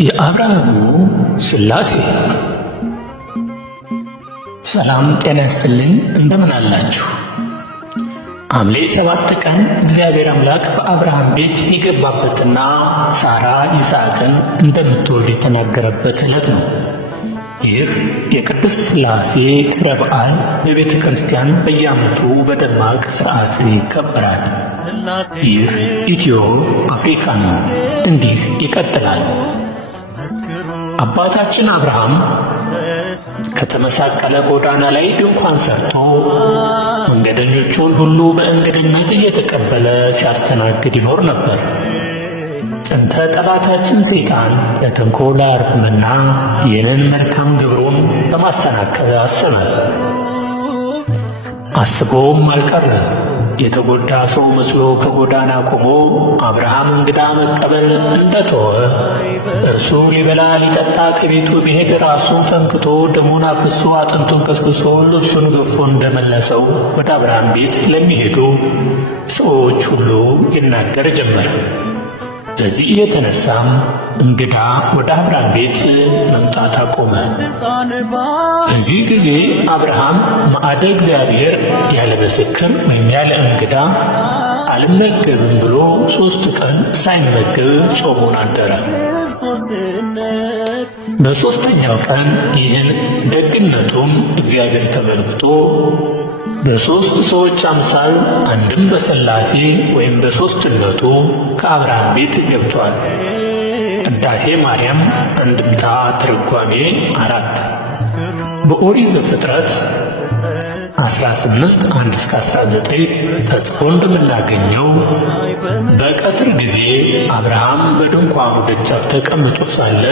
የአብርሃሙ ሥላሴ። ሰላም ጤና ይስጥልኝ፣ እንደምን አላችሁ? ሐምሌ 7 ቀን እግዚአብሔር አምላክ በአብርሃም ቤት የገባበትና ሳራ ይስሐቅን እንደምትወልድ የተናገረበት ዕለት ነው። ይህ የቅድስት ሥላሴ ክብረ በዓል በቤተ ክርስቲያን በየዓመቱ በደማቅ ሥርዓት ይከበራል። ይህ ኢትዮ አፍሪካ ነው። እንዲህ ይቀጥላል። አባታችን አብርሃም ከተመሳቀለ ጎዳና ላይ ድንኳን ሰርቶ መንገደኞቹን ሁሉ በእንግድነት እየተቀበለ ሲያስተናግድ ይኖር ነበር። ጥንተ ጠላታችን ሰይጣን ለተንኮል አያርፍምና ይህንን መልካም ግብሩን ለማሰናከል አሰበ። አስቦም አልቀረም። የተጎዳ ሰው መስሎ ከጎዳና ቆሞ አብርሃም እንግዳ መቀበል እንደተወ እርሱ ሊበላ ሊጠጣ ከቤቱ ቢሄድ ራሱን ፈንክቶ ደሙን አፍሶ አጥንቱን ቀስቅሶ ልብሱን ገፎ እንደመለሰው ወደ አብርሃም ቤት ለሚሄዱ ሰዎች ሁሉ ይናገር ጀመር። በዚህ የተነሳም እንግዳ ወደ አብርሃም ቤት መምጣት አቆመ። በዚህ ጊዜ አብርሃም ማዕደ እግዚአብሔር ያለ ምስክር ወይም ያለ እንግዳ አልመገብም ብሎ 3 ቀን ሳይመገብ ጾሙን አደረ። በሦስተኛው ቀን ይህን ደግነቱም እግዚአብሔር ተመልክቶ በሦስት ሰዎች አምሳል አንድም በሥላሴ ወይም በሦስትነቱ ከአብርሃም ቤት ገብቷል። ቅዳሴ ማርያም አንድምታ ትርጓሜ 4 በኦሪት ዘፍጥረት 18:1-19 ተጽፎ እንደምናገኘው በቀትር ጊዜ አብርሃም በድንኳኑ ደጃፍ ተቀምጦ ሳለ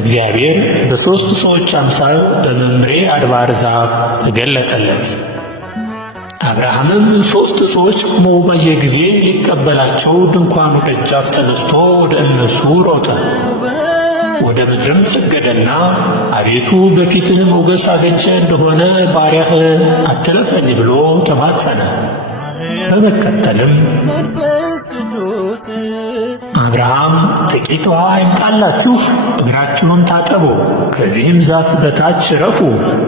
እግዚአብሔር በሦስት ሰዎች አምሳል በመምሬ አድባር ዛፍ ተገለጠለት። አብርሃምም 3 ሰዎች ቆመው ባየ ጊዜ ሊቀበላቸው ድንኳኑ ደጃፍ ተነስቶ ወደ እነሱ ሮጠ። ወደ ምድርም ሰገደና አቤቱ በፊትህ ሞገስ አግኝቼ እንደሆነ ባሪያህ አትለፈኝ ብሎ ተማጸነ። በመከተልም አብርሃም ጥቂት ውሃ ይምጣላችሁ፣ እግራችሁን ታጠቡ፣ ከዚህም ዛፍ በታች ረፉ፣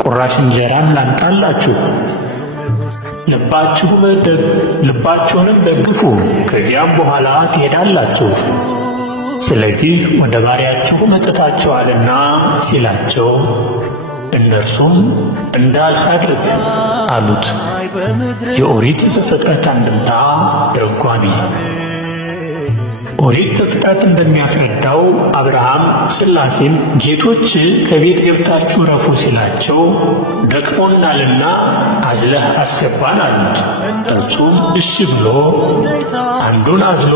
ቁራሽ እንጀራም ላምጣላችሁ፣ ልባችሁንም ደግፉ፣ ከዚያም በኋላ ትሄዳላችሁ፣ ስለዚህ ወደ ባሪያችሁ መጥታችኋልና ሲላቸው እነርሱም እንዳልህ አድርግ አሉት። የኦሪት ዘፍጥረት አንድምታ ትርጓሜ። ኦሪት ዘፍጥረት እንደሚያስረዳው አብርሃም ሥላሴን ጌቶች ከቤት ገብታችሁ ረፉ ሲላቸው ደክሞናልና አዝለህ አስገባን አሉት። እርሱም እሺ ብሎ አንዱን አዝሎ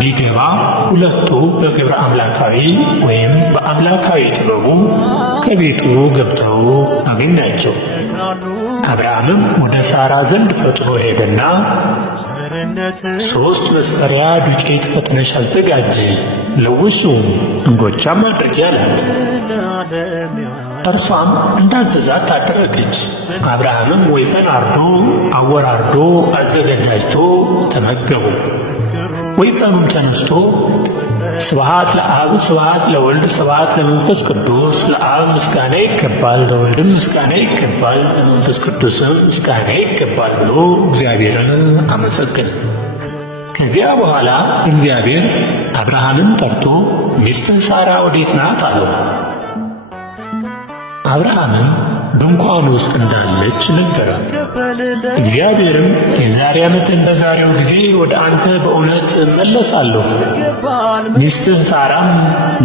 ቢገባ ሁለቱ በግብረ አምላካዊ ወይም በአምላካዊ ጥበቡ ከቤቱ ገብተው አገኛቸው። አብርሃምም ወደ ሳራ ዘንድ ፈጥኖ ሄደና 3 መስፈሪያ ዱቄት ፈጥነሽ አዘጋጅ፣ ለውሽውም እንጎቻም አድርጊ አላት። እርሷም እንዳዘዛት አደረገች። አብርሃምም ወይፈን አወራርዶ አዘገጃጅቶ ተመገቡ። ወይፈኑም ተነስቶ ስብሐት ለአብ ስብሐት ለወልድ ስብሐት ለመንፈስ ቅዱስ፣ ለአብ ምስጋና ይገባል፣ ለወልድም ምስጋና ይገባል፣ ለመንፈስ ቅዱስም ምስጋና ይገባል ብሎ እግዚአብሔርን አመሰገነ። ከዚያ በኋላ እግዚአብሔር አብርሃምን ጠርቶ ሚስትህ ሳራ ወዴት ናት አለው። አብርሃምም ድንኳኑ ውስጥ እንዳለች ነገረው። እግዚአብሔርም የዛሬ ዓመት እንደ ዛሬው ጊዜ ወደ አንተ በእውነት እመለሳለሁ፣ ሚስትህ ሳራም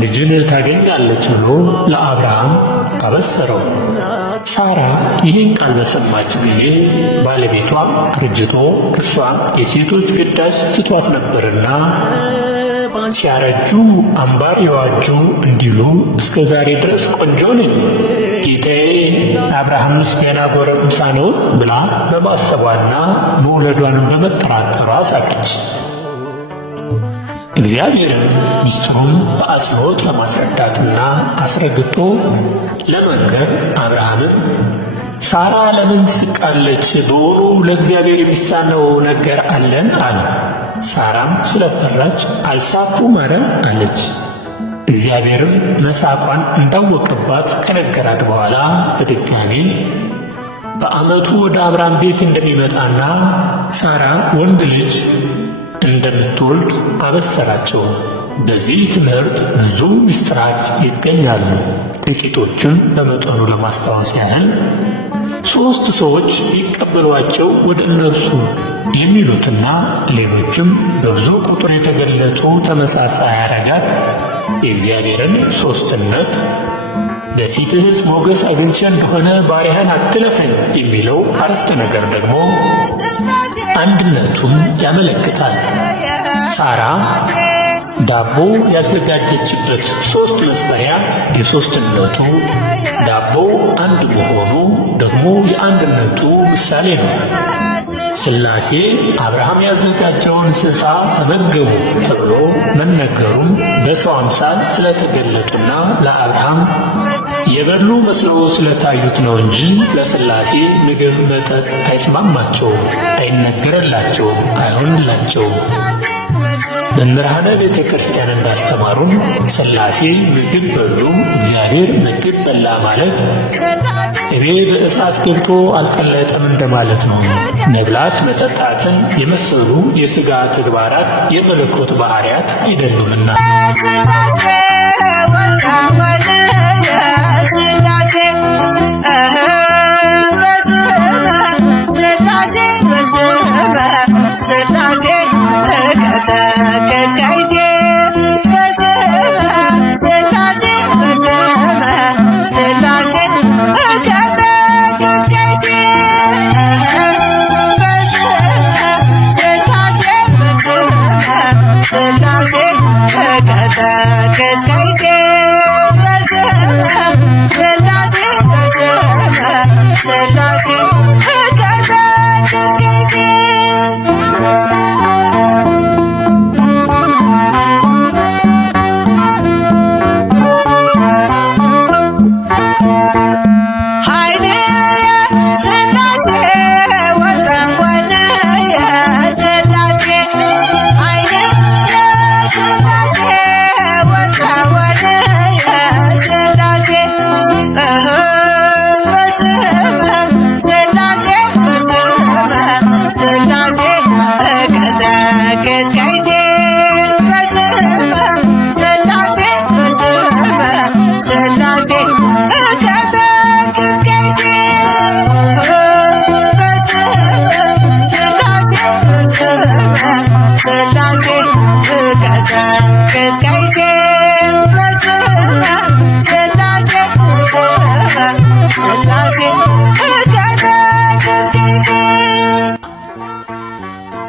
ልጅን ታገኛለች ብሎ ለአብርሃም አበሰረው። ሳራ ይህን ቃል በሰማች ጊዜ ባለቤቷ አርጅቶ እርሷ የሴቶች ግዳጅ ትቷት ነበርና ሲያረጁ አምባር የዋጁ እንዲሉ እስከ ዛሬ ድረስ ቆንጆ ነኝ፣ ጌታዬ አብርሃምስ ገና ጎረምሳ ነው ብላ በማሰቧና መውለዷንም በመጠራጠሯ ሳቀች። እግዚአብሔርም ሚስጥሩን በአጽንዖት ለማስረዳትና አስረግጦ ለመንገር አብርሃምን ሳራ ለምን ትስቃለች? በውኑ ለእግዚአብሔር የሚሳነው ነገር አለን አለ። ሳራም ስለፈራች አልሳኩም አረ አለች። እግዚአብሔርም መሳቋን እንዳወቀባት ከነገራት በኋላ በድጋሚ በዓመቱ ወደ አብርሃም ቤት እንደሚመጣና ሳራ ወንድ ልጅ እንደምትወልድ አበሰራቸው። በዚህ ትምህርት ብዙ ምስጢራት ይገኛሉ። ጥቂቶቹን በመጠኑ ለማስታወስ ያህል 3 ሰዎች ሊቀበሏቸው ወደ እነርሱ የሚሉትና ሌሎችም በብዙ ቁጥር የተገለጹ ተመሳሳይ አረጋት የእግዚአብሔርን ሦስትነት፣ በፊትህስ ሞገስ አግኝቼ እንደሆነ ባሪያህን አትለፈኝ የሚለው አረፍተ ነገር ደግሞ አንድነቱን ያመለክታል። ሳራ ዳቦ ያዘጋጀችበት 3 መስፈሪያ የሦስትነቱ፣ ዳቦ አንድ መሆኑ ደግሞ የአንድነቱ ምሳሌ ነው። ሥላሴ አብርሃም ያዘጋጀውን እንስሳ ተመገቡ ተብሎ መነገሩም በሰው አምሳል ስለተገለጡና ለአብርሃም የበሉ መስለው ስለታዩት ነው እንጂ ለሥላሴ ምግብ መጠጥ አይስማማቸውም፣ አይነገርላቸውም፣ አይሆንላቸውም። መምህራነ ቤተ ክርስቲያን እንዳስተማሩን ሥላሴ ምግብ በሉ፣ እግዚአብሔር ምግብ በላ ማለት ቅቤ በእሳት ገብቶ አልቀለጠም እንደማለት ነው። መብላት መጠጣትን የመሰሉ የሥጋ ተግባራት የመለኮት ባሕርያት አይደሉምና።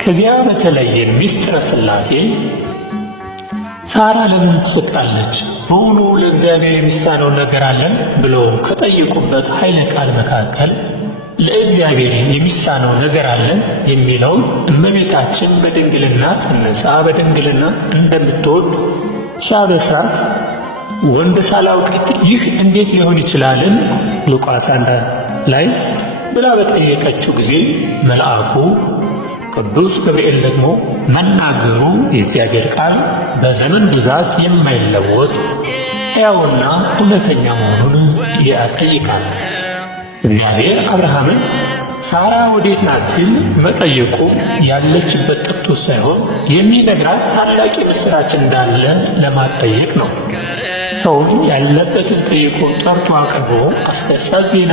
ከዚያ በተለየ ምስጢረ ሥላሴ ሳራ ለምን ትስቃለች? በውኑ ለእግዚአብሔር የሚሳነው ነገር አለን? ብለው ከጠየቁበት ኃይለ ቃል መካከል ለእግዚአብሔር የሚሳነው ነገር አለን የሚለው እመቤታችን በድንግልና ጸንሳ በድንግልና እንደምትወልድ ሲያበስራት ወንድ ሳላውቅ ይህ እንዴት ሊሆን ይችላልን? ሉቃስ 1 ላይ ብላ በጠየቀችው ጊዜ መልአኩ ቅዱስ ገብርኤል ደግሞ መናገሩ የእግዚአብሔር ቃል በዘመን ብዛት የማይለወጥ ሕያውና እውነተኛ መሆኑን ያጠይቃል። እግዚአብሔር አብርሃምን ሳራ ወዴት ናት ሲል መጠየቁ ያለችበት ጠፍቶ ሳይሆን የሚነግራት ታላቅ ምስራች እንዳለ ለማጠየቅ ነው። ሰውን ያለበትን ጠይቆ ጠርቶ አቅርቦ አስደሳች ዜና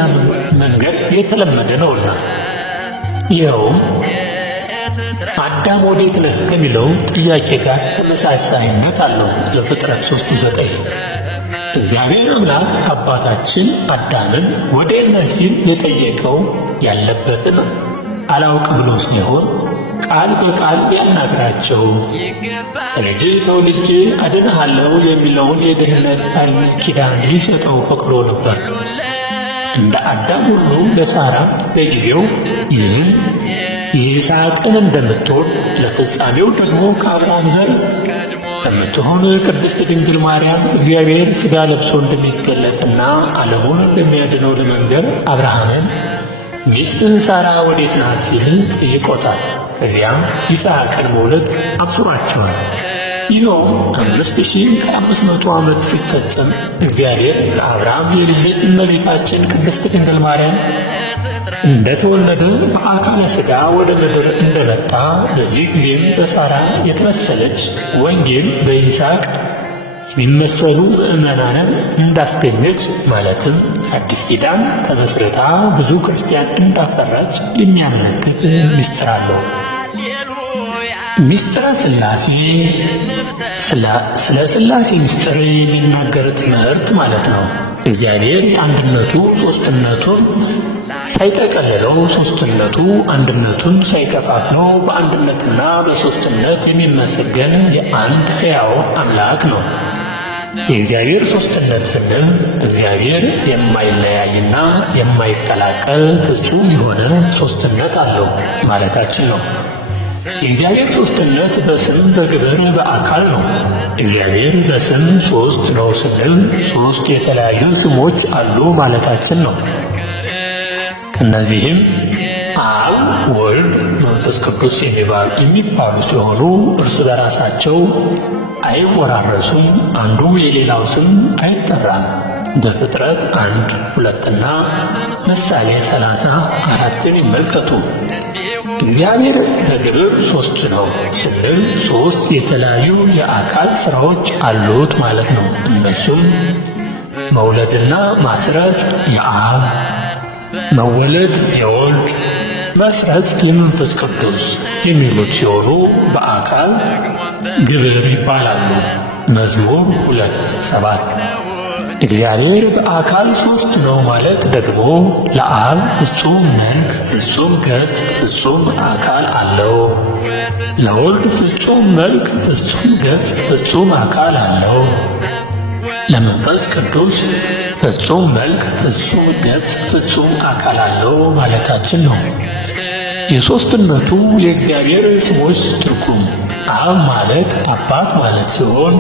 መንገር የተለመደ ነውና ይኸውም አዳም ወዴት ነህ ከሚለው ጥያቄ ጋር ተመሳሳይነት አለው። ዘፍጥረት 3:9 እግዚአብሔር አምላክ አባታችን አዳምን ወዴት ነህ ሲል የጠየቀው ያለበትን አላውቅ ብሎ ሲሆን ቃል በቃል ያናግራቸው ከልጅ ተወልጄ አድንሃለሁ የሚለውን የድኅነት ቃል ኪዳን ሊሰጠው ፈቅዶ ነበር። እንደ አዳም ሁሉ ለሳራ በጊዜው ይህን ይስሐቅን እንደምትወልድ ለፍጻሜው ደግሞ ከአብርሃም ዘር ከምትሆን ቅድስት ድንግል ማርያም እግዚአብሔር ሥጋ ለብሶ እንደሚገለጥና ዓለሙን እንደሚያድነው ለመንገር አብርሃምን ሚስትህ ሳራ ወዴት ናት ሲል ጠይቆታል። ከዚያም ይስሐቅን መውለድ አብስሯቸዋል። ይኸውም 5500 ዓመት ሲፈጸም እግዚአብሔር ለአብርሃም የልጅ ልጅ እመቤታችን ቅድስት ድንግል ማርያም እንደተወለደ በአካለ ሥጋ ወደ ምድር እንደመጣ በዚህ ጊዜም በሳራ የተመሰለች ወንጌል በይስሐቅ የሚመሰሉ ምዕመናንን እንዳስገኘች ማለትም አዲስ ኪዳን ተመስርታ ብዙ ክርስቲያን እንዳፈራች የሚያመለክት ምስጢር አለው። ምስጢረ ሥላሴ ስለ ሥላሴ ምስጢር የሚናገር ትምህርት ማለት ነው። እግዚአብሔር አንድነቱ ሦስትነቱን ሳይጠቀልለው ሦስትነቱ አንድነቱን ሳይከፋፍለው በአንድነትና በሦስትነት የሚመሰገን የአንድ ሕያው አምላክ ነው። የእግዚአብሔር ሦስትነት ስንል እግዚአብሔር የማይለያይና የማይቀላቀል ፍጹም የሆነ ሦስትነት አለው ማለታችን ነው። የእግዚአብሔር ሦስትነት በስም በግብር በአካል ነው። እግዚአብሔር በስም ሦስት ነው ስንል ሦስት የተለያዩ ስሞች አሉ ማለታችን ነው። ከእነዚህም አብ፣ ወልድ፣ መንፈስ ቅዱስ የሚባሉ ሲሆኑ እርስ በራሳቸው አይወራረሱም። አንዱ የሌላው ስም አይጠራም። ዘፍጥረት 1:2 ምሳሌ 30:4 ይመልከቱ። እግዚአብሔር በግብር ሦስት ነው ስንል ሦስት የተለያዩ የአካል ሥራዎች አሉት ማለት ነው። እነሱም መውለድና ማስረጽ የአብ፣ መወለድ የወልድ፣ መስረጽ የመንፈስ ቅዱስ የሚሉት ሲሆኑ በአካል ግብር ይባላሉ። መዝሙር 2:7 እግዚአብሔር በአካል ሦስት ነው ማለት ደግሞ ለአብ ፍጹም መልክ፣ ፍጹም ገጽ፣ ፍጹም አካል አለው። ለወልድ ፍጹም መልክ፣ ፍጹም ገጽ፣ ፍጹም አካል አለው። ለመንፈስ ቅዱስ ፍጹም መልክ፣ ፍጹም ገጽ፣ ፍጹም አካል አለው ማለታችን ነው። የሦስትነቱ የእግዚአብሔር ስሞች ትርጉም አብ ማለት አባት ማለት ሲሆን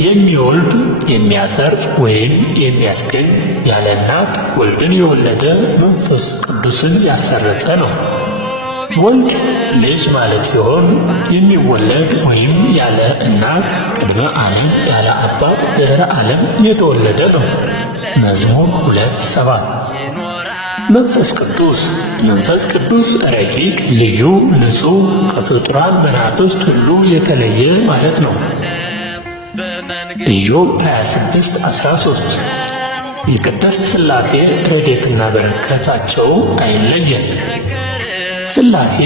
የሚወልድ የሚያሰርጽ ወይም የሚያስገኝ ያለ እናት ወልድን የወለደ መንፈስ ቅዱስን ያሰረጸ ነው። ወልድ ልጅ ማለት ሲሆን የሚወለድ ወይም ያለ እናት ቅድመ ዓለም ያለ አባት ድኅረ ዓለም የተወለደ ነው። መዝሙር 2:7 መንፈስ ቅዱስ ረቂቅ፣ ልዩ፣ ንጹሕ ከፍጡራን መናፍስት ሁሉ የተለየ ማለት ነው። ኢዮብ 26:13 የቅድስት ሥላሴ ረድኤትና በረከታቸው አይለየን። ሥላሴ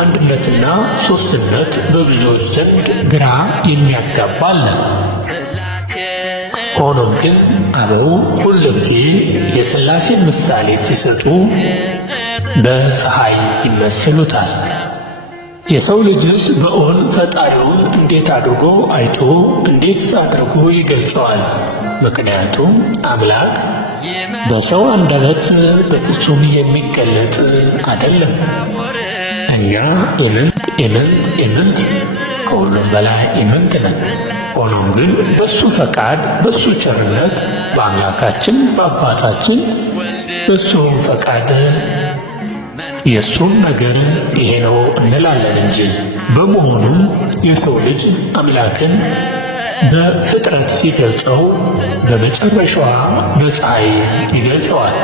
አንድነትና ሦስትነት በብዙዎች ዘንድ ግራ የሚያጋባ አለ። ሆኖም ግን አበው ሁልጊዜ የሥላሴ ምሳሌ ሲሰጡ በፀሐይ ይመስሉታል። የሰው ልጅስ በእውን ፈጣሪውን እንዴት አድርጎ አይቶ እንዴት አድርጎ ይገልጸዋል? ምክንያቱም አምላክ በሰው አንደበት በፍጹም የሚገለጥ አይደለም። እኛ ኢምንት ከሁሉም በላይ ኢምንት ነን። ሆኖም ግን በሱ ፈቃድ በሱ ቸርነት በአምላካችን በአባታችን በሱ ፈቃድ የእሱም ነገር ይሄ ነው እንላለን እንጂ። በመሆኑም የሰው ልጅ አምላክን በፍጥረት ሲገልጸው በመጨረሻዋ በፀሐይ ይገልጸዋል።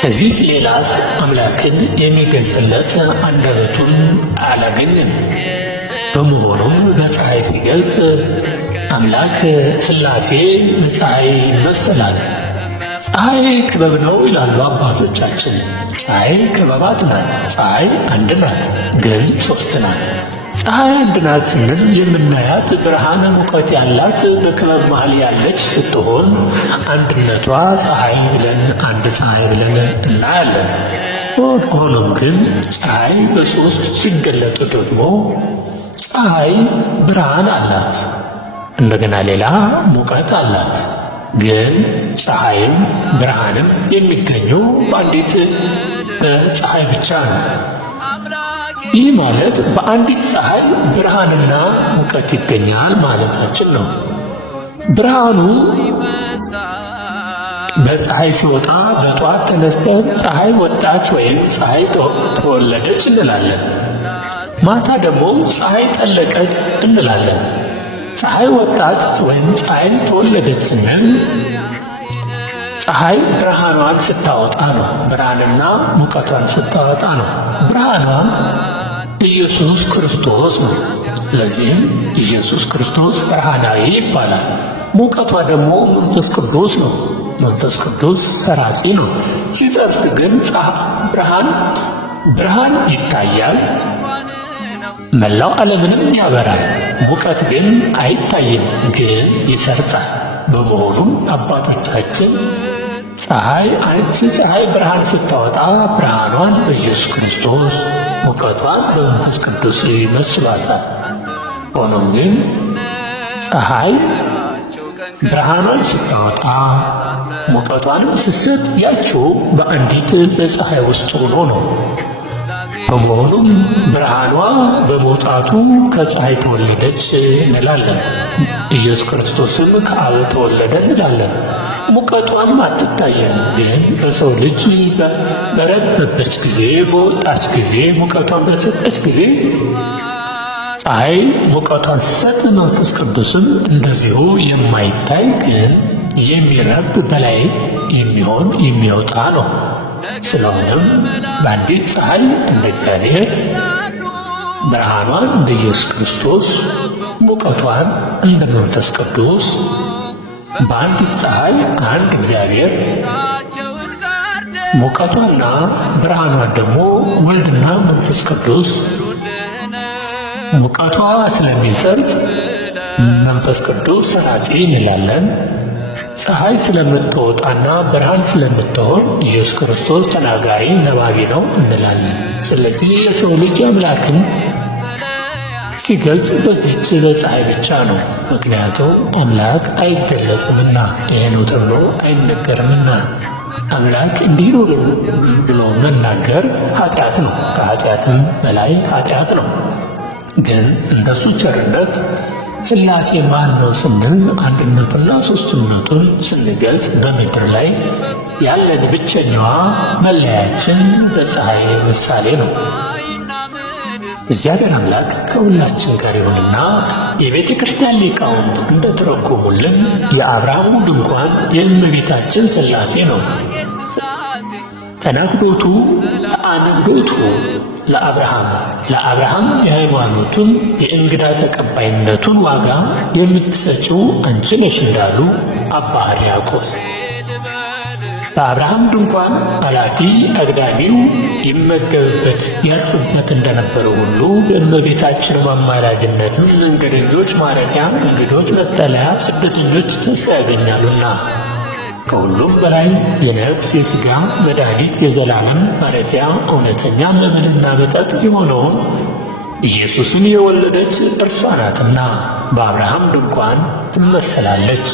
ከዚህ ሌላስ አምላክን የሚገልጽለት አንደበቱን አላገኘም። በመሆኑም በፀሐይ ሲገልጥ አምላክ ሥላሴ በፀሐይ ይመሰላል። ፀሐይ ክበብ ነው ይላሉ አባቶቻችን። ፀሐይ ክበባት ናት። ፀሐይ አንድ ናት፣ ግን ሦስት ናት። ፀሐይ አንድ ናት ስንል የምናያት ብርሃነ ሙቀት ያላት በክበብ መሃል ያለች ስትሆን አንድነቷ ፀሐይ ብለን አንድ ፀሐይ ብለን እናያለን። ሆኖም ግን ፀሐይ በሦስት ሲገለጡ ደግሞ ፀሐይ ብርሃን አላት፣ እንደገና ሌላ ሙቀት አላት። ግን ፀሐይም ብርሃንም የሚገኘው በአንዲት ፀሐይ ብቻ ነው። ይህ ማለት በአንዲት ፀሐይ ብርሃንና ሙቀት ይገኛል ማለታችን ነው። ብርሃኑ በፀሐይ ሲወጣ በጠዋት ተነስተን ፀሐይ ወጣች ወይም ፀሐይ ተወለደች እንላለን። ማታ ደግሞ ፀሐይ ጠለቀች እንላለን። ፀሐይ ወጣች ወይም ፀሐይ ተወለደች ስንል ፀሐይ ብርሃኗን ስታወጣ ነው። ብርሃንና ሙቀቷን ስታወጣ ነው። ብርሃኗን ኢየሱስ ክርስቶስ ነው። ስለዚህም ኢየሱስ ክርስቶስ ብርሃናዊ ይባላል። ሙቀቷ ደግሞ መንፈስ ቅዱስ ነው። መንፈስ ቅዱስ ሰራጺ ነው። ሲጸርስ ግን ብርሃን ይታያል፣ መላው ዓለምንም ያበራል። ሙቀት ግን አይታይም፣ ግን ይሰርጣል። በመሆኑም አባቶቻችን ፀሐይ ብርሃን ስታወጣ ብርሃኗን በኢየሱስ ክርስቶስ ሙቀቷን በመንፈስ ቅዱስ ይመስሏታል። ሆኖም ግን ፀሐይ ብርሃኗን ስታወጣ ሙቀቷንም ስትሰጥ ያችው በአንዲት በፀሐይ ውስጥ ሆኖ ነው። በመሆኑም ብርሃኗ በመውጣቱ ከፀሐይ ተወለደች እንላለን። ኢየሱስ ክርስቶስም ከአብ ተወለደ እንላለን። ሙቀቷም አትታየም፣ ግን በሰው ልጅ በረበበች ጊዜ፣ በወጣች ጊዜ፣ ሙቀቷን በሰጠች ጊዜ ፀሐይ ሙቀቷን ስትሰጥ መንፈስ ቅዱስም እንደዚሁ የማይታይ ግን የሚረብ በላይ የሚሆን የሚወጣ ነው። ስለሆነም በአንዲት ፀሐይ እንደ እግዚአብሔር ብርሃኗን እንደ ኢየሱስ ክርስቶስ ሙቀቷን እንደ መንፈስ ቅዱስ በአንዲት ፀሐይ አንድ እግዚአብሔር ሙቀቷና ብርሃኗን ደግሞ ወልድና መንፈስ ቅዱስ ሙቀቷ ስለሚሰርጥ መንፈስ ቅዱስ ሰራጺ እንላለን። ፀሐይ ስለምትወጣና ብርሃን ስለምትሆን ኢየሱስ ክርስቶስ ተናጋሪ ነባቢ ነው እንላለን። ስለዚህ የሰው ልጅ አምላክን ሲገልጽ በዚች በፀሐይ ብቻ ነው። ምክንያቱም አምላክ አይገለጽምና፣ ይሄ ነው ተብሎ አይነገርምና። አምላክ እንዲህ ነው ብሎ መናገር ኃጢአት ነው፣ ከኃጢአትም በላይ ኃጢአት ነው። ግን እንደሱ ቸርነት ሥላሴ ማን ነው ስንል አንድነቱና ሦስትነቱን ስንገልጽ በምድር ላይ ያለን ብቸኛዋ መለያችን በፀሐይ ምሳሌ ነው። እግዚአብሔር አምላክ ከሁላችን ጋር ይሁንና የቤተ ክርስቲያን ሊቃውንት እንደተረጎሙልን የአብርሃሙ ድንኳን የእመቤታችን ሥላሴ ነው። ተናግዶቱ ተአንግዶቱ ለአብርሃም የሃይማኖቱን የእንግዳ ተቀባይነቱን ዋጋ የምትሰጪው አንቺ ነሽ እንዳሉ አባ ሕርያቆስ። በአብርሃም ድንኳን ኃላፊ አግዳሚው ይመገብበት ያርፍበት እንደነበረው ሁሉ በእመቤታችን አማላጅነትም መንገደኞች ማረፊያ፣ እንግዶች መጠለያ፣ ስደተኞች ተስፋ ያገኛሉና ከሁሉም በላይ የነፍስ የሥጋ መድኃኒት የዘላለም ማረፊያ እውነተኛ መብልና መጠጥ የሆነውን ኢየሱስን የወለደች እርሷ ናትና በአብርሃም ድንኳን ትመሰላለች።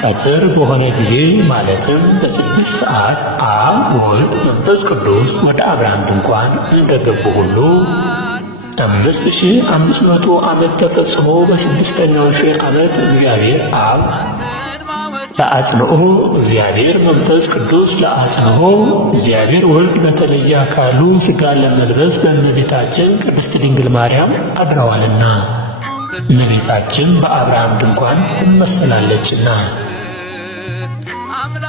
ቀትር በሆነ ጊዜ ማለትም በ6 ሰዓት አብ ወልድ መንፈስ ቅዱስ ወደ አብርሃም ድንኳን እንደገቡ ሁሉ 5500 ዓመት ተፈጽሞ በ6ኛው ሺህ ዓመት እግዚአብሔር አብ ለአጽንኦ እግዚአብሔር መንፈስ ቅዱስ ለአጽንኦ እግዚአብሔር ወልድ በተለየ አካሉ ሥጋ ለመልበስ በእመቤታችን ቅድስት ድንግል ማርያም አድረዋልና እመቤታችን በአብርሃም ድንኳን ትመሰላለችና።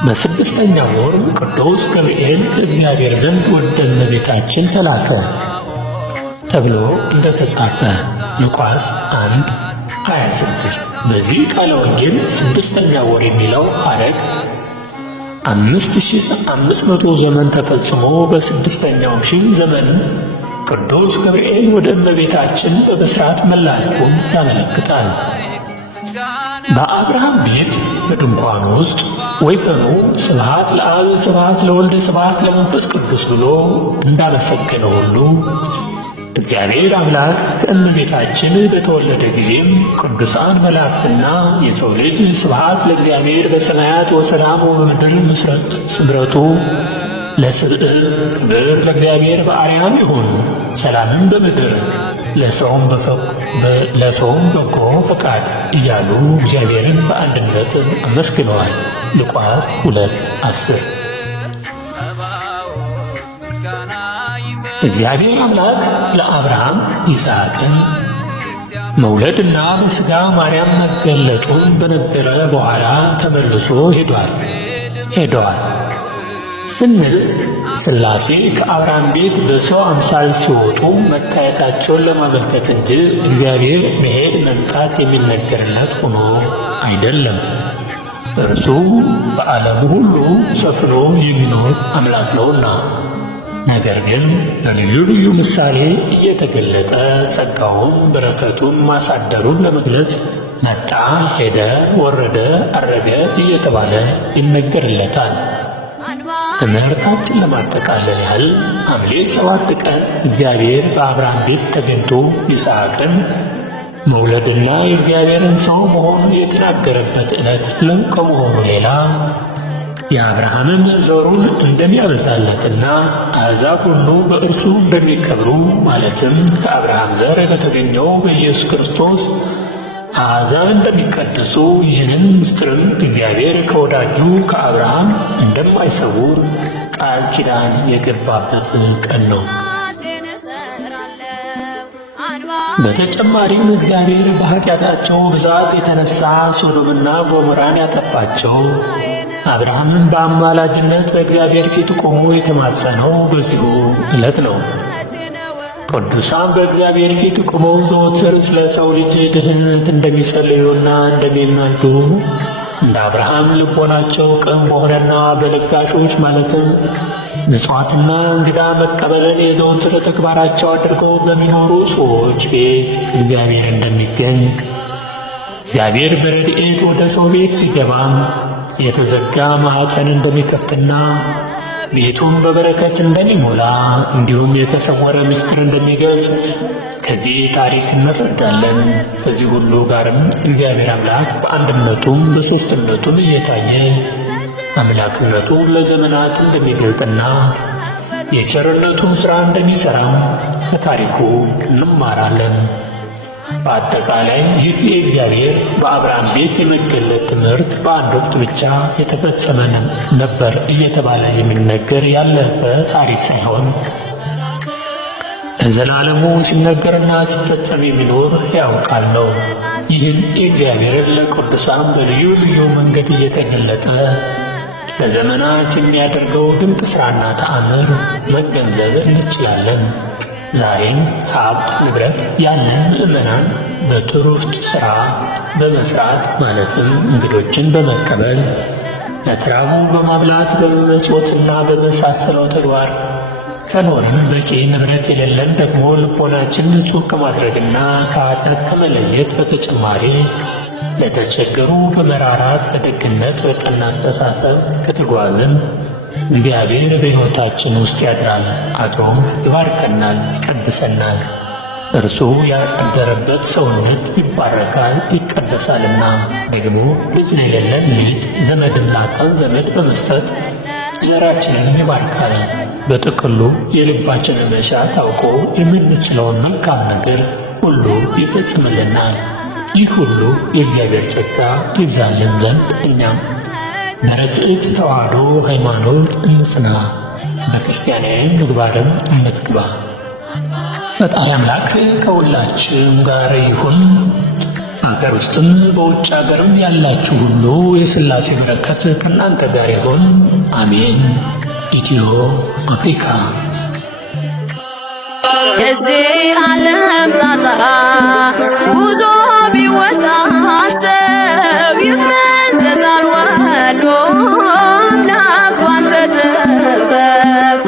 በ6ኛው ወር ቅዱስ ገብርኤል ከእግዚአብሔር ዘንድ ወደ እመቤታችን ተላከ ተብሎ እንደተጻፈ ሉቃስ 1:26። በዚህ ቃለ ወንጌል 6ኛው ወር የሚለው ሐረግ 5500 ዘመን ተፈጽሞ በ6ኛው ሺህ ዘመን ቅዱስ ገብርኤል ወደ እመቤታችን በብስራት መላኩን ያመለክታል። በአብርሃም ቤት በድንኳኑ ውስጥ ወይፈኑ ስብሐት ለአብ ስብሐት ለወልድ ስብሐት ለመንፈስ ቅዱስ ብሎ እንዳመሰገነ ሁሉ እግዚአብሔር አምላክ ከእመቤታችን በተወለደ ጊዜም ቅዱሳን መላእክትና የሰው ልጅ ስብሐት ለእግዚአብሔር በሰማያት ወሰላም በምድር ስምረቱ ለስብዕ ክብር ለእግዚአብሔር በአርያም ይሁን ሰላምን በምድር ለሰውም በጎ ፈቃድ እያሉ እግዚአብሔርን በአንድነት አመስግነዋል። ሉቃስ 2:10 እግዚአብሔር አምላክ ለአብርሃም ይስሐቅን መውለድና በሥጋ ማርያም መገለጡን በነገረ በኋላ ተመልሶ ሄደዋል ስንል ሥላሴ ከአብርሃም ቤት በሰው አምሳል ሲወጡ መታየታቸውን ለማመልከት እንጂ እግዚአብሔር መሄድ መምጣት የሚነገርለት ሆኖ አይደለም። እርሱ በዓለም ሁሉ ሰፍኖ የሚኖር አምላክ ነውና። ነገር ግን በልዩ ልዩ ምሳሌ እየተገለጠ ጸጋውን በረከቱን ማሳደሩን ለመግለጽ መጣ፣ ሄደ፣ ወረደ፣ አረገ እየተባለ ይነገርለታል። ትምህርታችን ለማጠቃለል ያህል ሐምሌ 7 ቀን እግዚአብሔር በአብርሃም ቤት ተገኝቶ ይስሐቅን መውለድና የእግዚአብሔርን ሰው መሆኑ የተናገረበት ዕለት ከመሆኑ ሌላ የአብርሃምን ዘሩን እንደሚያበዛለትና አሕዛብ ሁሉ በእርሱ እንደሚከብሩ ማለትም ከአብርሃም ዘር በተገኘው በኢየሱስ ክርስቶስ አሕዛብ እንደሚቀደሱ ይህንን ምስጢርም እግዚአብሔር ከወዳጁ ከአብርሃም እንደማይሰውር ቃል ኪዳን የገባበት ቀን ነው። በተጨማሪም እግዚአብሔር በኃጢአታቸው ብዛት የተነሳ ሶዶምና ገሞራን ያጠፋቸው አብርሃምን በአማላጅነት በእግዚአብሔር ፊት ቆሞ የተማጸነው በዚሁ ዕለት ነው። ቅዱሳን በእግዚአብሔር ፊት ቆመው ዘወትር ስለ ሰው ልጅ ድህነት እንደሚጸልዩና እንደሚማልዱ እንደ አብርሃም ልቦናቸው ቅን በሆነና በለጋሾች ማለትም ምጽዋትና እንግዳ መቀበልን የዘወትር ተግባራቸው አድርገው በሚኖሩ ሰዎች ቤት እግዚአብሔር እንደሚገኝ እግዚአብሔር በረድኤት ወደ ሰው ቤት ሲገባም የተዘጋ ማኅፀን እንደሚከፍትና ቤቱን በበረከት እንደሚሞላ እንዲሁም የተሰወረ ምስጢር እንደሚገልጽ ከዚህ ታሪክ እንረዳለን። ከዚህ ሁሉ ጋርም እግዚአብሔር አምላክ በአንድነቱም በሦስትነቱም እየታየ አምላክነቱን ለዘመናት እንደሚገልጥና የቸርነቱን ሥራ እንደሚሠራም ከታሪኩ እንማራለን። በአጠቃላይ ይህ የእግዚአብሔር በአብርሃም ቤት የመገለጥ ትምህርት በአንድ ወቅት ብቻ የተፈጸመ ነበር እየተባለ የሚነገር ያለፈ ታሪክ ሳይሆን ለዘላለሙ ሲነገርና ሲፈጸም የሚኖር ሕያው ቃል ነው። ይህን የእግዚአብሔርን ለቅዱሳን በልዩ ልዩ መንገድ እየተገለጠ ለዘመናት የሚያደርገው ድንቅ ሥራና ተአምር መገንዘብ እንችላለን። ዛሬም ሀብት ንብረት ያለን ምዕመናን በትሩፍት ሥራ በመሥራት ማለትም እንግዶችን በመቀበል ለተራቡ በማብላት በመመጽወትና በመሳሰለው ተግባር ከኖርን በቂ ንብረት የሌለን ደግሞ ልቦናችን ንጹሕ ከማድረግና ከኃጢአት ከመለየት በተጨማሪ ለተቸገሩ በመራራት በደግነት በቀና አስተሳሰብ ከተጓዝን እግዚአብሔር በሕይወታችን ውስጥ ያድራል፣ አድሮም ይባርከናል፣ ይቀድሰናል። እርሱ ያደረበት ሰውነት ይባረካል ይቀደሳልና። ደግሞ ልጅ የሌለን ልጅ፣ ዘመድን ላጣን ዘመድ በመስጠት ዘራችንን ይባርካል። በጥቅሉ የልባችንን መሻት አውቆ የምንችለውን መልካም ነገር ሁሉ ይፈጽምልናል። ይህ ሁሉ የእግዚአብሔር ጸጋ ይብዛልን ዘንድ እኛም በርትዕት ተዋሕዶ ሃይማኖት እንጽና፣ በክርስቲያናዊ ምግባርም እንትግባ። ፈጣሪ አምላክ ከሁላችን ጋር ይሁን። አገር ውስጥም በውጭ አገርም ያላችሁ ሁሉ የሥላሴ በረከት ከእናንተ ጋር ይሁን። አሜን። ኢትዮ አፍሪካ የዚህ ዓለም ጣጣ ጉዞ ቢወሳሰብ ይመዘዛል ወዶ አምላክ ባንተ ጥበብ